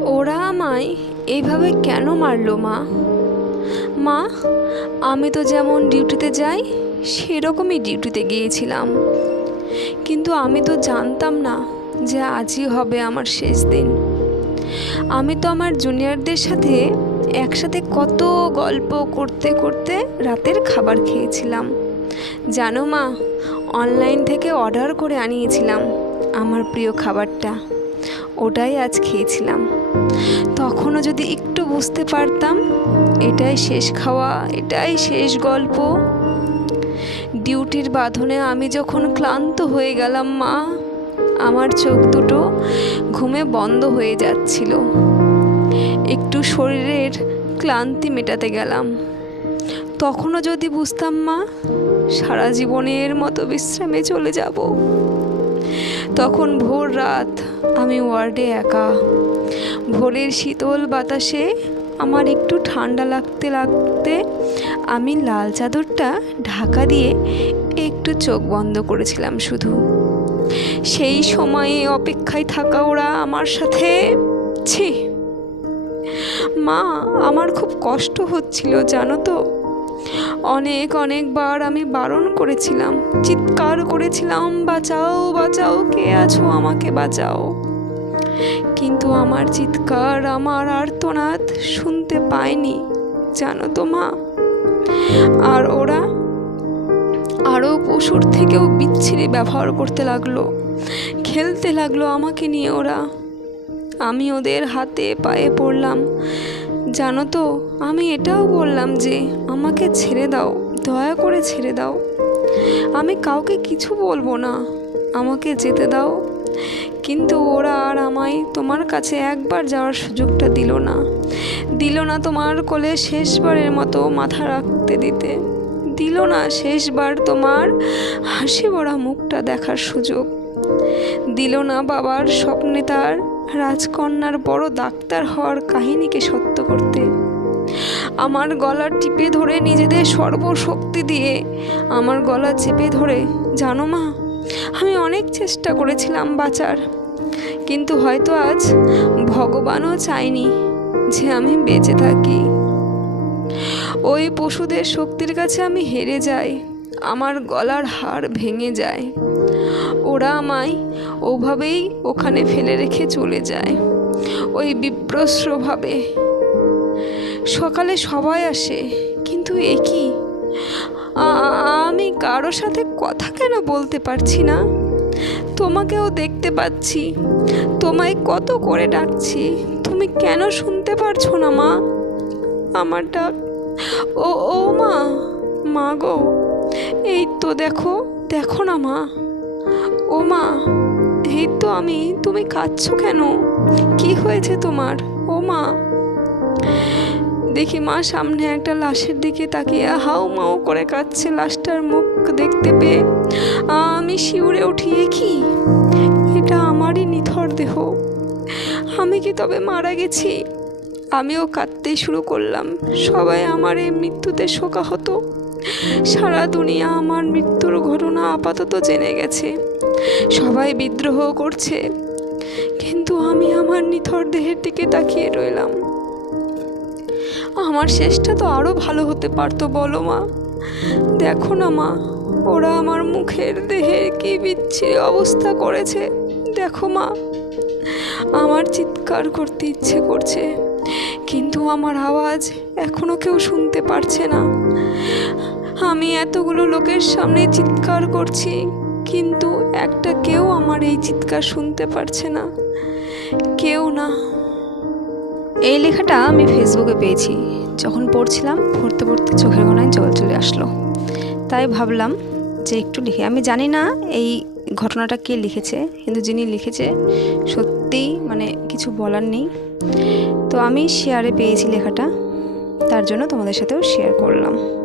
ওরা আমায় এইভাবে কেন মারলো, মা? মা, আমি তো যেমন ডিউটিতে যাই, সেরকমই ডিউটিতে গিয়েছিলাম। কিন্তু আমি তো জানতাম না যে আজই হবে আমার শেষ দিন। আমি তো আমার জুনিয়রদের সাথে একসাথে কত গল্প করতে করতে রাতের খাবার খেয়েছিলাম। জানো মা, অনলাইন থেকে অর্ডার করে আনিয়েছিলাম আমার প্রিয় খাবারটা। ওটাই আজ খেয়েছিলাম। তখনও যদি একটু বুঝতে পারতাম, এটাই শেষ খাওয়া, এটাই শেষ গল্প। ডিউটির বাঁধনে আমি যখন ক্লান্ত হয়ে গেলাম, মা, আমার চোখ দুটো ঘুমে বন্ধ হয়ে যাচ্ছিল। একটু শরীরের ক্লান্তি মেটাতে গেলাম। তখনও যদি বুঝতাম, মা, সারা জীবনের মতো বিশ্রামে চলে যাব। তখন ভোর রাত আমি ওয়ার্ডে একা। ভোরের শীতল বাতাসে আমার একটু ঠান্ডা লাগতে লাগতে আমি লাল চাদরটা ঢাকা দিয়ে একটু চোখ বন্ধ করেছিলাম শুধু। সেই সময়ে অপেক্ষায় থাকা ওরা আমার সাথে, ছি! মা, আমার খুব কষ্ট হচ্ছিল, জানো তো? অনেক, অনেকবার আমি বারণ করেছিলাম। চিৎকার করেছিলাম, বাঁচাও বাঁচাও, কে আছো আমাকে বাঁচাও। কিন্তু আমার চিৎকার আমার আর্তনাদ শুনতে পায়নি, জানো তো মা? আর ওরা আরও পশুর থেকেও বিচ্ছিরি ব্যবহার করতে লাগল, খেলতে লাগল আমাকে নিয়ে ওরা। আমি ওদের হাতে পায়ে পড়লাম জানো তো, আমি এটাও বললাম যে আমাকে ছেড়ে দাও, দয়া করে ছেড়ে দাও। আমি কাউকে কিছু বলব না, আমাকে যেতে দাও। কিন্তু ওরা আর আমায় তোমার কাছে একবার যাওয়ার সুযোগটা দিল না দিল না তোমার কোলে শেষবারের মতো মাথা রাখতে দিতে। দিল না শেষবার তোমার হাসি ভরা মুখটা দেখার সুযোগ। দিল না বাবার স্বপ্নে তার রাজকন্যার বড় ডাক্তার হওয়ার কাহিনীকে সত্য করতে। আমার গলা টিপে ধরে নিজেদের সর্বশক্তি দিয়ে আমার গলা চেপে ধরে, জানো মা, আমি অনেক চেষ্টা করেছিলাম বাঁচার, কিন্তু হয়তো আজ ভগবানও চায়নি যে আমি বেঁচে থাকি। ওই পশুদের শক্তির কাছে আমি হেরে যাই, আমার গলার হাড় ভেঙে যায়। ওরা আমায় ওভাবেই ওখানে ফেলে রেখে চলে যায়। ওই বিপ্রস্রভাবে। সকালে সবাই আসে, কিন্তু এ কি? আমি কারও সাথে কথা কেন বলতে পারছি না? তোমাকেও দেখতে পাচ্ছি। তোমায় কত করে ডাকছি। তুমি কেন শুনতে পারছ না, মা? আমার ডাক ও ও, মা। মা গো, এই তো দেখো দেখো না, মা। ও মা এই তো আমি, তুমি কাঁদছো কেন? কি হয়েছে তোমার? ও মা দেখি মা সামনে একটা লাশের দিকে তাকিয়ে হাউ মাও করে কাঁদছে লাশটার মুখ দেখতে পেয়ে। আমি শিউরে উঠিয়ে কি? এটা আমারই নিথর দেহ। আমি কি তবে মারা গেছি? আমিও কাঁদতেই শুরু করলাম। সবাই আমার এই মৃত্যুতে শোকা হতো সারা দুনিয়া আমার মৃত্যুর ঘটনা আপাতত জেনে গেছে। সবাই বিদ্রোহ করছে। কিন্তু আমি আমার নিথর দেহের দিকে তাকিয়ে রইলাম। আমার শেষটা তো আরও ভালো হতে পারতো, বলো মা। দেখো না মা, ওরা আমার মুখের দেহের কি বিচ্ছিরি অবস্থা করেছে। দেখো মা, আমার চিৎকার করতে ইচ্ছে করছে। কিন্তু আমার আওয়াজ এখনও কেউ শুনতে পারছে না। আমি এতগুলো লোকের সামনে চিৎকার করছি, কিন্তু একটা কেউ আমার এই চিৎকার শুনতে পারছে না। কেউ না। এই লেখাটা আমি ফেসবুকে পেয়েছি। যখন পড়ছিলাম, পড়তে পড়তে চোখের কোনায় জল চলে আসলো। তাই ভাবলাম যে একটু লিখে আমি জানি না এই ঘটনাটা কে লিখেছে? কিন্তু যিনি লিখেছে, সত্যিই মানে কিছু বলার নেই। তো আমি শেয়ারে পেয়েছি লেখাটা, তার জন্য তোমাদের সাথেও শেয়ার করলাম।